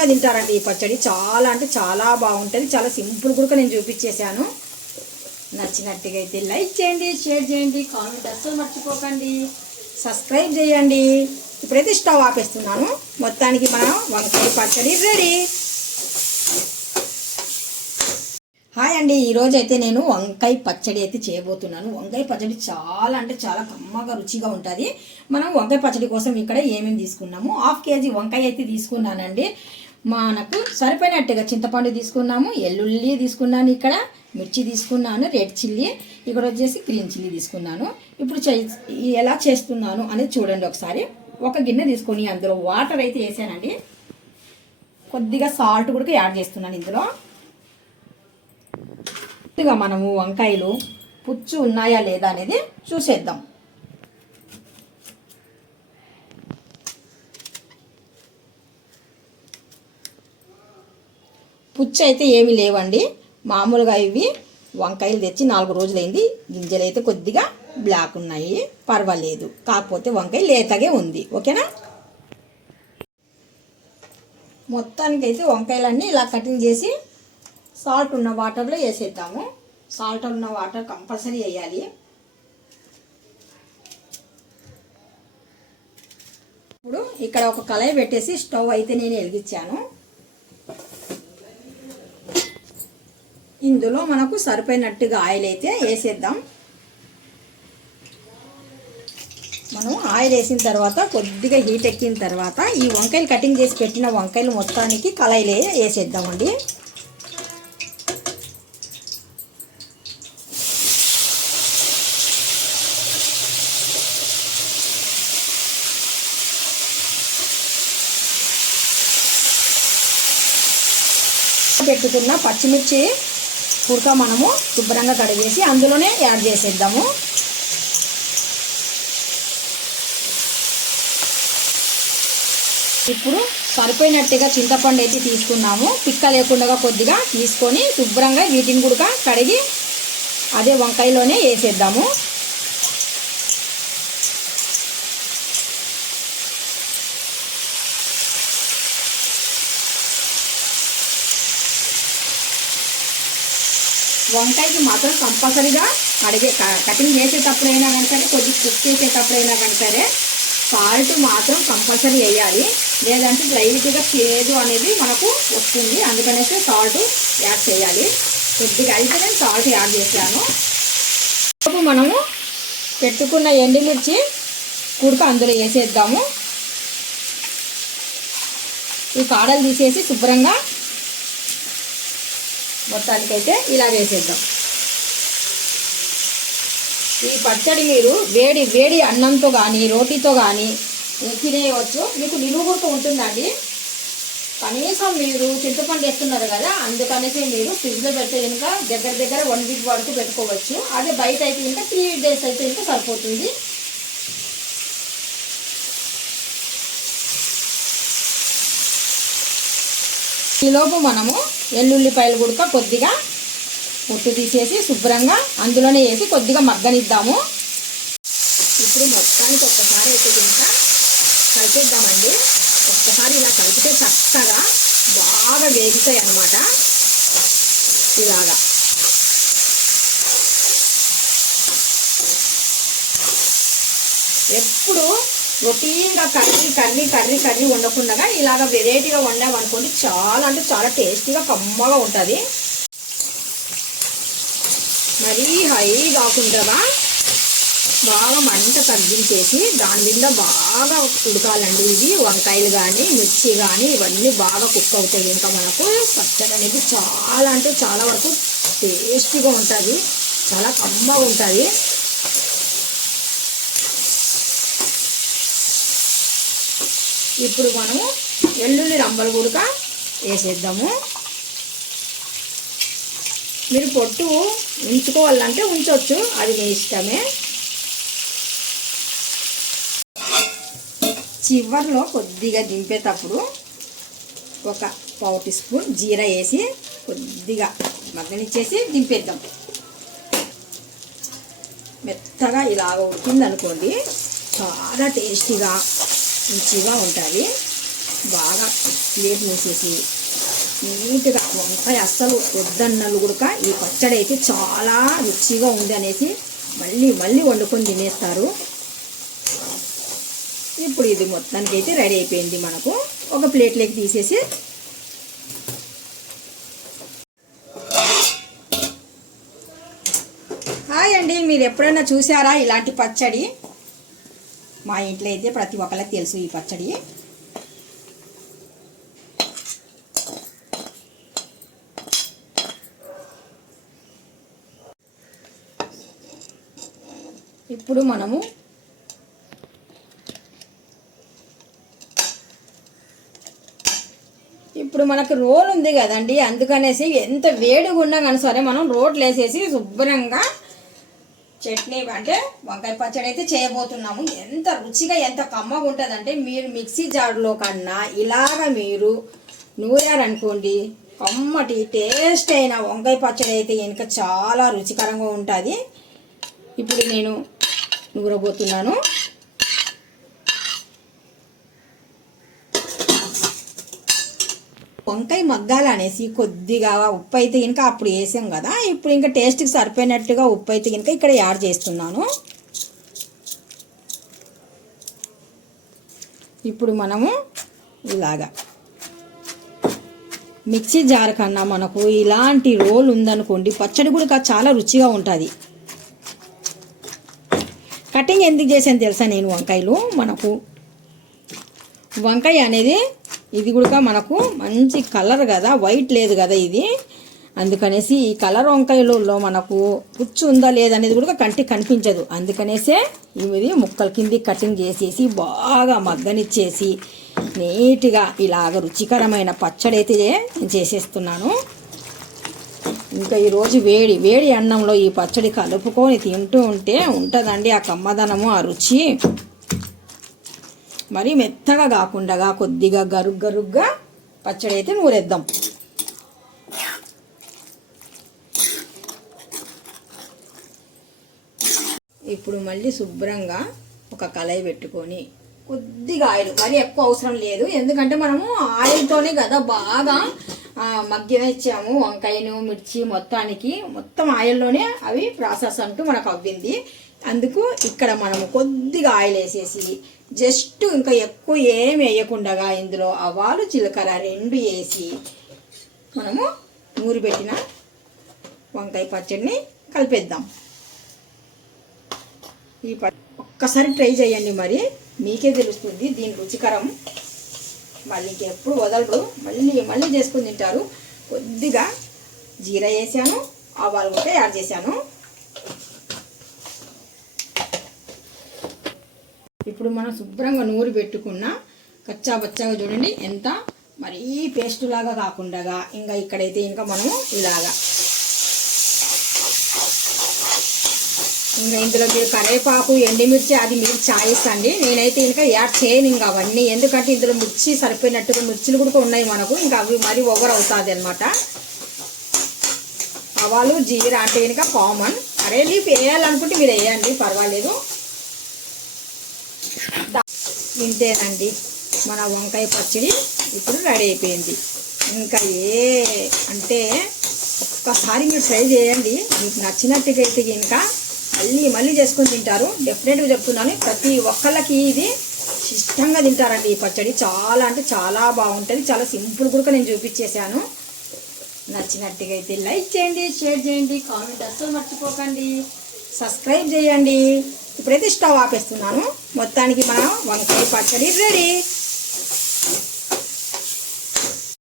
ఇష్టంగా తింటారండి ఈ పచ్చడి. చాలా అంటే చాలా బాగుంటుంది. చాలా సింపుల్ కూడా నేను చూపించేశాను. నచ్చినట్టుగా అయితే లైక్ చేయండి షేర్ చేయండి కామెంట్ అస్సలు మర్చిపోకండి. సబ్స్క్రైబ్ చేయండి. ఇప్పుడైతే స్టవ్ ఆపేస్తున్నాను. మొత్తానికి మనం వంకాయ పచ్చడి రెడీ. హాయ్ అండి. ఈరోజు అయితే నేను వంకాయ పచ్చడి అయితే చేయబోతున్నాను. వంకాయ పచ్చడి చాలా అంటే చాలా కమ్మగా రుచిగా ఉంటుంది. మనం వంకాయ పచ్చడి కోసం ఇక్కడ ఏమేమి తీసుకున్నాము? హాఫ్ కేజీ వంకాయ అయితే తీసుకున్నానండి. మనకు సరిపోయినట్టుగా చింతపండు తీసుకున్నాము ఎల్లుల్లి తీసుకున్నాను ఇక్కడ మిర్చి తీసుకున్నాను రెడ్ చిల్లీ ఇక్కడ వచ్చేసి గ్రీన్ చిల్లీ తీసుకున్నాను. ఇప్పుడు ఎలా చేస్తున్నాను అనేది చూడండి ఒకసారి. ఒక గిన్నె తీసుకొని అందులో వాటర్ అయితే వేసానండి. కొద్దిగా సాల్ట్ కూడా యాడ్ చేస్తున్నాను ఇందులో. కొద్దిగా మనము వంకాయలు పుచ్చు ఉన్నాయా లేదా అనేది చూసేద్దాం. పుచ్చు అయితే ఏమీ లేవండి. మామూలుగా ఇవి వంకాయలు తెచ్చి నాలుగు రోజులైంది. గింజలు అయితే కొద్దిగా బ్లాక్ ఉన్నాయి. పర్వాలేదు. కాకపోతే వంకాయ లేతగే ఉంది. ఓకేనా? మొత్తానికైతే వంకాయలన్నీ ఇలా కటింగ్ చేసి సాల్ట్ ఉన్న వాటర్లో వేసేద్దాము. సాల్ట్ ఉన్న వాటర్ కంపల్సరీ వేయాలి. ఇప్పుడు ఇక్కడ ఒక కళాయి పెట్టేసి స్టవ్ అయితే నేను వెలిగించాను. ఇందులో మనకు సరిపోయినట్టుగా ఆయిల్ అయితే వేసేద్దాం. మనం ఆయిల్ వేసిన తర్వాత కొద్దిగా హీట్ ఎక్కిన తర్వాత ఈ వంకాయలు కటింగ్ చేసి పెట్టిన వంకాయలు మొత్తానికి కళాయిలో వేసేద్దామండి. పెట్టుకున్న పచ్చిమిర్చి కుడక మనము శుభ్రంగా కడిగేసి అందులోనే యాడ్ చేసేద్దాము. ఇప్పుడు సరిపోయినట్టుగా చింతపండు అయితే తీసుకున్నాము. పిక్క లేకుండా కొద్దిగా తీసుకొని శుభ్రంగా వీటిని కూడా కడిగి అదే వంకాయలోనే వేసేద్దాము. వంకాయకి మాత్రం కంపల్సరీగా అడిగే కటింగ్ చేసేటప్పుడైనా కానీ సరే కొద్దిగా కుక్ చేసేటప్పుడైనా కానీ సరే సాల్ట్ మాత్రం కంపల్సరీ వేయాలి. లేదంటే లైట్గా చేదు అనేది మనకు వస్తుంది. అందుకనేసి సాల్ట్ యాడ్ చేయాలి. కొద్దిగా అయితే నేను సాల్ట్ యాడ్ చేశాను. ఇప్పుడు మనము పెట్టుకున్న ఎండుమిర్చి కుడుక అందులో వేసేద్దాము. ఈ కాడలు తీసేసి శుభ్రంగా మొత్తానికైతే ఇలా వేసేద్దాం. ఈ పచ్చడి మీరు వేడి వేడి అన్నంతో కానీ రోటీతో కానీ తినేయవచ్చు. మీకు నిలువుగుతూ ఉంటుందండి. కనీసం మీరు చింతపండు వేస్తున్నారు కదా అందుకనేసి మీరు ఫ్రిడ్జ్లో పెడితే కనుక దగ్గర దగ్గర వన్ వీక్ వరకు పెట్టుకోవచ్చు. అదే బయట అయితే ఇంకా త్రీ డేస్ అయితే ఇంకా సరిపోతుంది. ఈలోపు మనము ఎల్లుల్లిపాయలు కూడా కొద్దిగా పొట్టు తీసేసి శుభ్రంగా అందులోనే వేసి కొద్దిగా మగ్గనిద్దాము. ఇప్పుడు మొత్తానికి ఒక్కసారి అయితే ఇంకా కలిపేద్దామండి. ఒక్కసారి ఇలా కలిపితే చక్కగా బాగా వేగుతాయి అన్నమాట. ఇలాగా. ఎప్పుడు రొటీన్గా కర్రీ కర్రీ కర్రీ కర్రీ వండకుండా ఇలాగ వెరైటీగా వండామనుకోండి చాలా అంటే చాలా టేస్టీగా కమ్మగా ఉంటుంది. మరీ హై కాకుండా బాగా మంట తగ్గించేసి దాని మీద బాగా ఉడకాలండి ఇది. వంకాయలు కానీ మిర్చి కానీ ఇవన్నీ బాగా కుక్ అవుతాయి. ఇంకా మనకు పచ్చడి అనేది చాలా అంటే చాలా వరకు టేస్టీగా ఉంటుంది. చాలా కమ్మగా ఉంటుంది. ఇప్పుడు మనము వెల్లుల్లి రంబలు కూడా వేసేద్దాము. మీరు పొట్టు ఉంచుకోవాలంటే ఉంచవచ్చు అది మీ ఇష్టమే. చివర్లో కొద్దిగా దింపేటప్పుడు ఒక పావు టీ స్పూన్ జీరా వేసి కొద్దిగా మగ్గనిచ్చేసి దింపేద్దాం. మెత్తగా ఇలాగ ఉడికింది అనుకోండి చాలా టేస్టీగా రుచిగా ఉంటుంది. బాగా ప్లేట్ మూసేసి నీట్గా వంకాయ అస్సలు వద్దన్నలు కూడా ఈ పచ్చడి అయితే చాలా రుచిగా ఉంది అనేసి మళ్ళీ మళ్ళీ వండుకొని తినేస్తారు. ఇప్పుడు ఇది మొత్తానికి అయితే రెడీ అయిపోయింది మనకు. ఒక ప్లేట్లోకి తీసేసి హాయ్ అండి మీరు ఎప్పుడైనా చూసారా ఇలాంటి పచ్చడి? మా ఇంట్లో అయితే ప్రతి ఒక్కరికి తెలుసు ఈ పచ్చడి. ఇప్పుడు మనము ఇప్పుడు మనకు రోల్ ఉంది కదండి అందుకనేసి ఎంత వేడిగా ఉన్నా కానీ సరే మనం రోట్లు వేసేసి శుభ్రంగా చట్నీ అంటే వంకాయ పచ్చడి అయితే చేయబోతున్నాము. ఎంత రుచిగా ఎంత కమ్మగా ఉంటుందంటే మీరు మిక్సీ జార్లో కన్నా ఇలాగ మీరు నూరారనుకోండి కమ్మటి టేస్ట్ అయిన వంకాయ పచ్చడి అయితే ఇంకా చాలా రుచికరంగా ఉంటుంది. ఇప్పుడు నేను నూరబోతున్నాను. వంకాయ మగ్గాలి అనేసి కొద్దిగా ఉప్పు అయితే కనుక అప్పుడు వేసాం కదా. ఇప్పుడు ఇంకా టేస్ట్కి సరిపోయినట్టుగా ఉప్పు అయితే కనుక ఇక్కడ యాడ్ చేస్తున్నాను. ఇప్పుడు మనము ఇలాగా మిక్సీ జార్ కన్నా మనకు ఇలాంటి రోల్ ఉందనుకోండి పచ్చడి కూడా చాలా రుచిగా ఉంటుంది. కటింగ్ ఎందుకు చేసాను తెలుసా నేను వంకాయలు? మనకు వంకాయ అనేది ఇది కూడా మనకు మంచి కలర్ కదా వైట్ లేదు కదా ఇది. అందుకనేసి ఈ కలర్ వంకాయలలో మనకు పుచ్చు ఉందా లేదనేది కూడా కంటికి కనిపించదు. అందుకనేసే ఇవి ముక్కల కింది కటింగ్ చేసేసి బాగా మగ్గనిచ్చేసి నీట్గా ఇలాగ రుచికరమైన పచ్చడి అయితే నేను చేసేస్తున్నాను. ఇంకా ఈరోజు వేడి వేడి అన్నంలో ఈ పచ్చడి కలుపుకొని తింటూ ఉంటే ఉంటుందండి ఆ కమ్మదనము ఆ రుచి. మరి మెత్తగా కాకుండా కొద్దిగా గరుగ్ గరుగ్గా పచ్చడి అయితే నూరేద్దాం. ఇప్పుడు మళ్ళీ శుభ్రంగా ఒక కళాయి పెట్టుకొని కొద్దిగా ఆయిల్ మరి ఎక్కువ అవసరం లేదు. ఎందుకంటే మనము ఆయిల్తోనే కదా బాగా ఆ, వంకాయను మిర్చి మొత్తానికి మొత్తం ఆయిల్లోనే అవి ప్రాసెస్ అంటూ మనకు అవ్వింది. అందుకు ఇక్కడ మనము కొద్దిగా ఆయిల్ వేసేసి జస్ట్ ఇంకా ఎక్కువ ఏం వేయకుండా ఇందులో ఆవాలు జీలకర్ర రెండు వేసి మనము నూరి పెట్టిన వంకాయ పచ్చడిని కలిపేద్దాం. ఈ ఒక్కసారి ట్రై చేయండి మరి. మీకే తెలుస్తుంది దీని రుచికరం. మళ్ళీ ఇంకెప్పుడు వదలరు. మళ్ళీ మళ్ళీ చేసుకుని తింటారు. కొద్దిగా జీరా వేసాను ఆవాలు కూడా యాడ్ చేశాను. ఇప్పుడు మనం శుభ్రంగా నూరి పెట్టుకున్న కచ్చా బచ్చాగా చూడండి ఎంత మరీ పేస్ట్ లాగా కాకుండా ఇంకా ఇక్కడైతే ఇంకా మనము ఇలాగా. ఇంకా ఇందులో మీరు కరివేపాకు ఎండిమిర్చి అది మీరు చాయిస్ అండి. నేనైతే ఇంకా యాడ్ చేయను ఇంకా అవన్నీ. ఎందుకంటే ఇందులో మిర్చి సరిపోయినట్టుగా మిర్చిలు కూడా ఉన్నాయి మనకు. ఇంకా అవి మరీ ఓవర్ అవుతుంది అనమాట ఆవాలు జీరా అంటే ఇంకా కామన్ అరే లీఫ్ వేయాలనుకుంటే మీరు వేయండి పర్వాలేదు. ఇంతేనండి. మన వంకాయ పచ్చడి ఇప్పుడు రెడీ అయిపోయింది. ఇంకా ఏ అంటే ఒక్కసారి మీరు ట్రై చేయండి. మీకు నచ్చినట్టుగా అయితే ఇంకా మళ్ళీ మళ్ళీ చేసుకొని తింటారు. డెఫినెట్గా చెప్తున్నాను. ప్రతి ఒక్కళ్ళకి ఇది ఇష్టంగా తింటారండి ఈ పచ్చడి. చాలా అంటే చాలా బాగుంటుంది. చాలా సింపుల్ కూడా నేను చూపించేశాను. నచ్చినట్టుగా అయితే లైక్ చేయండి షేర్ చేయండి కామెంట్ అస్సలు మర్చిపోకండి. సబ్స్క్రైబ్ చేయండి. ఇప్పుడైతే స్టవ్ ఆపేస్తున్నాను. మొత్తానికి మన వంకాయ పచ్చడి రెడీ.